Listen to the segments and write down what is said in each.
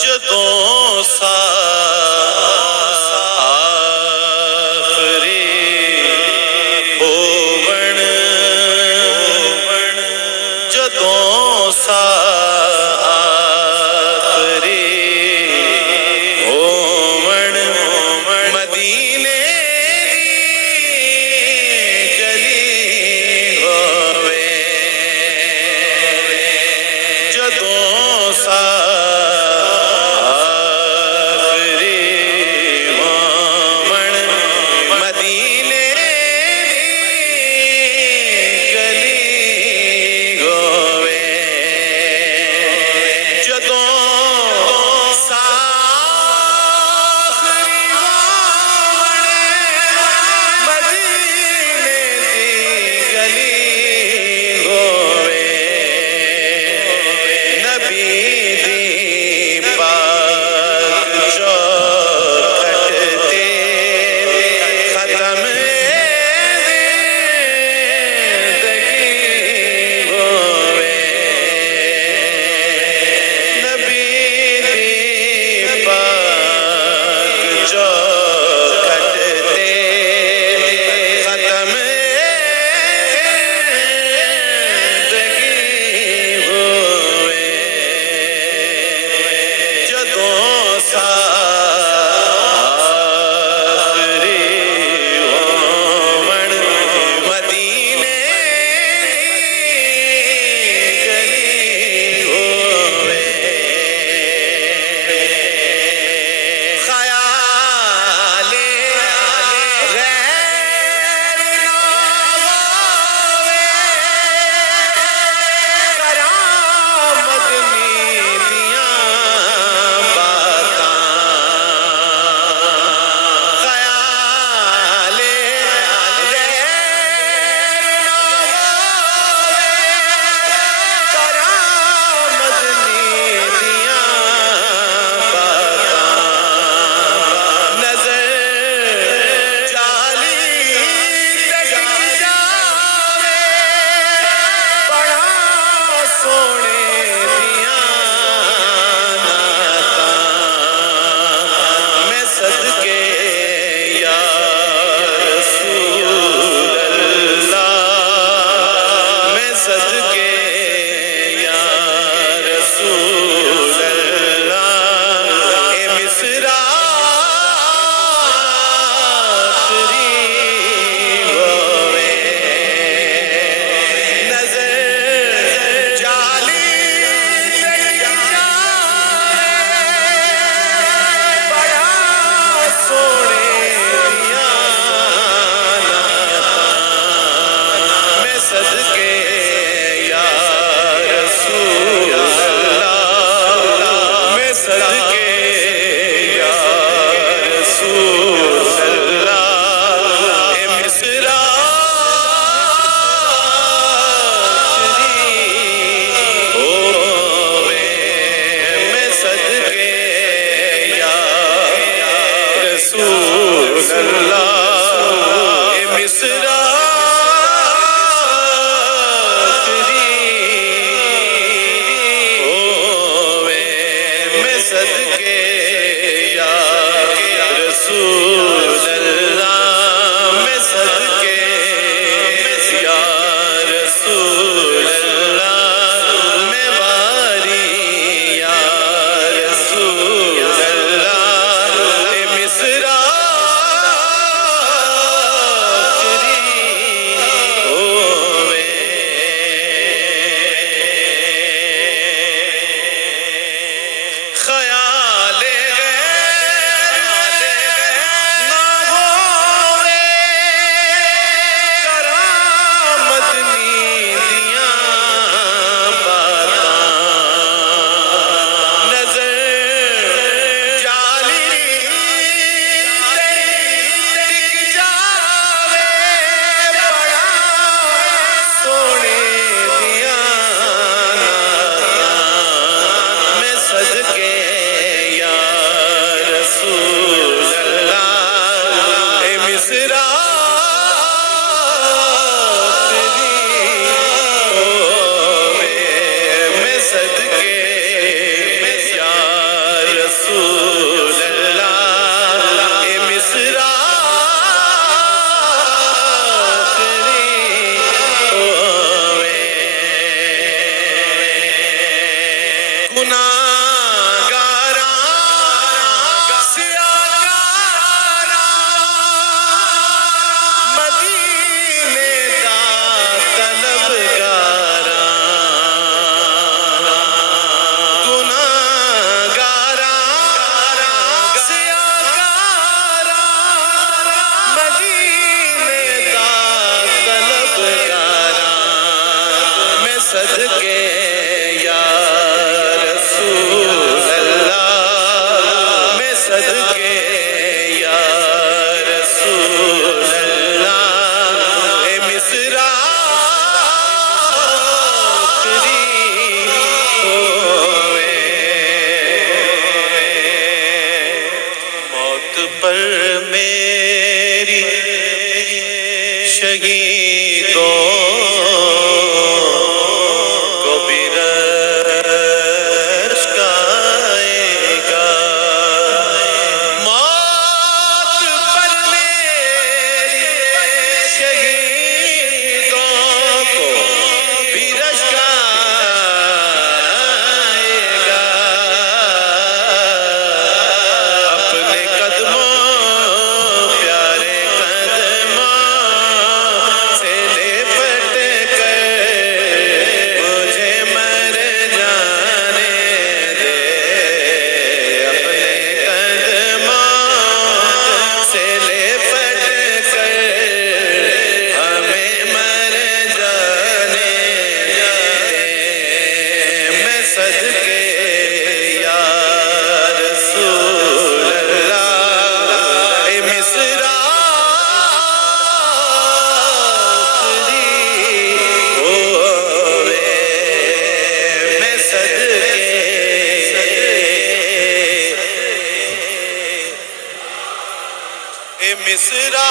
जदों आखरी होवण जदों आखरी होवण मदीने मिसरा सदके या रसूल अल्लाह मैं सदके या रसूल अल्लाह ए मिसरा तेरी होवे मौत पर मेरी शहीदों मिसरा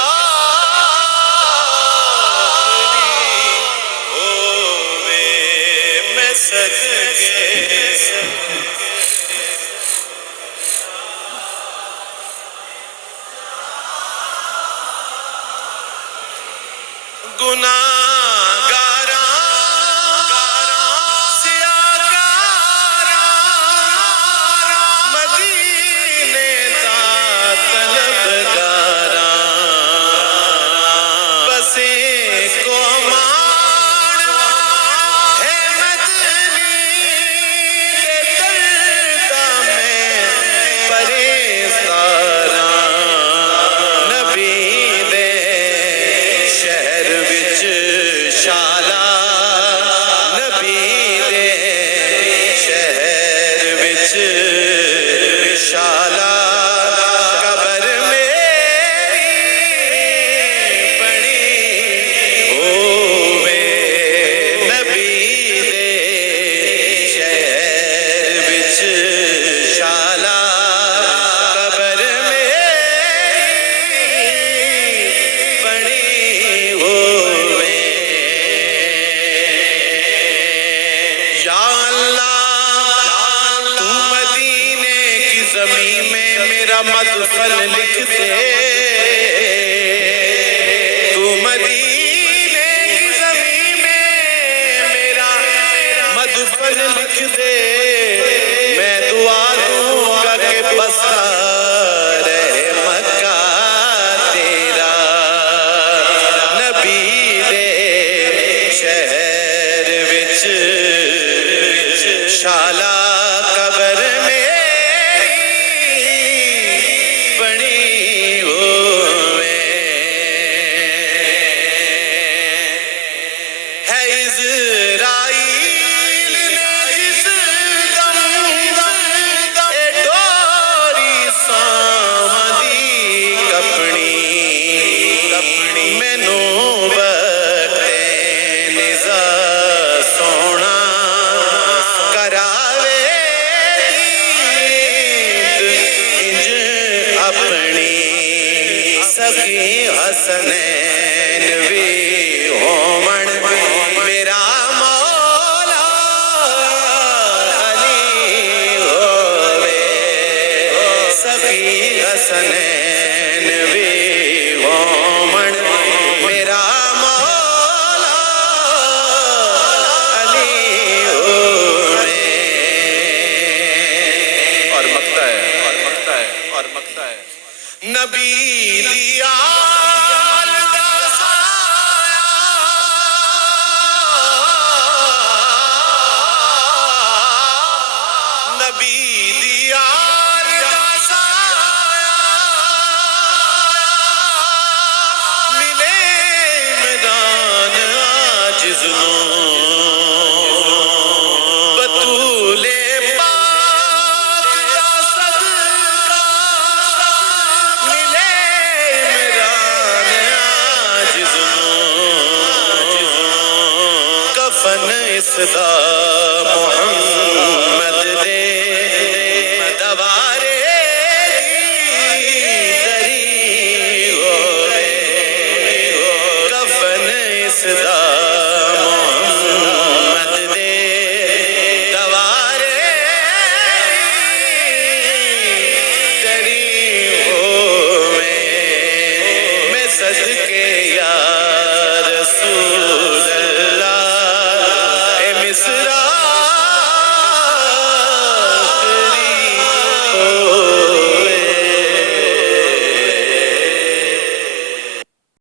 होवे मैं सदके गुनाहगारा सियाकारा मदीने दा तलबगारा बसे को मान है मदनी दे दरदा में परेशाना नबी दे शहर विच शाला नबी दे शहर विच शाला कबर मेरी बनी होवे नबी दे शहर विच शाला कबर मेरी बनी होवे या अल्लाह तू मदीने की ज़मीं में मेरा मदफन लिख दे तू मदीने की ज़मीं में मेरा मदफन लिख दे मैं दुआ दूंगा कि बसता रहे मक्का तेरा नबी दे शहर विच शाला कबर मेरी बनी हो हसनैन भी होमण मेरा मौला अली होवे सभी हसनैन भी होमण मेरा मौला अली होवे और मकता है और मकता है और मकता है नबी दिया नबी दिया मिले मैदान आजिज़ नो बतूले पाक दा सदका मिले मैदान आजिज़ नो कफन इसदा